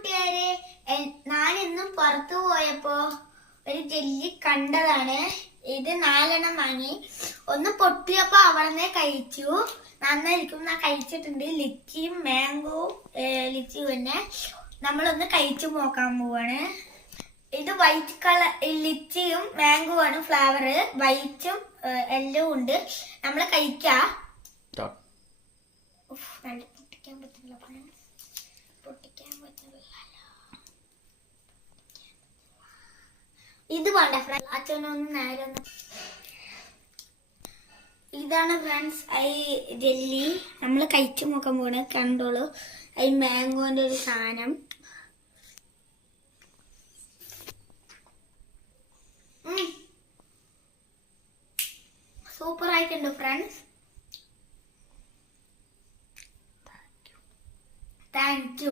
കൂട്ടുകാരെ, ഞാനിന്നും പുറത്തു പോയപ്പോ ഒരു ജെല്ലി കണ്ടതാണ്. ഇത് 4 വാങ്ങി. ഒന്ന് പൊട്ടിയപ്പോ അവിടുന്ന് കഴിച്ചു. നന്നായിരിക്കും. ഞാൻ കഴിച്ചിട്ടുണ്ട്. ലിച്ചിയും മാംഗോ ലിച്ചി തന്നെ നമ്മളൊന്ന് കഴിച്ചു നോക്കാൻ പോവാണ്. ഇത് വൈറ്റ് കളർ ലിച്ചിയും മാംഗോ ആണ് ഫ്ലേവർ. വൈറ്റും എല്ലാം ഉണ്ട്. നമ്മള് കഴിക്കാം. പൊട്ടിക്കാൻ പറ്റില്ല. ഇത് വേണ്ട ഫ്രണ്ട്. അച്ഛനൊന്ന് നേരെ ഇതാണ് ഫ്രണ്ട്സ് ഈ ജെല്ലി. നമ്മൾ കഴിച്ചു നോക്കാൻ പോണ കണ്ടോളൂ. ഈ മാംഗോന്റെ ഒരു സാധനം. സൂപ്പർ ആയിട്ടുണ്ട് ഫ്രണ്ട്സ്. Thank you.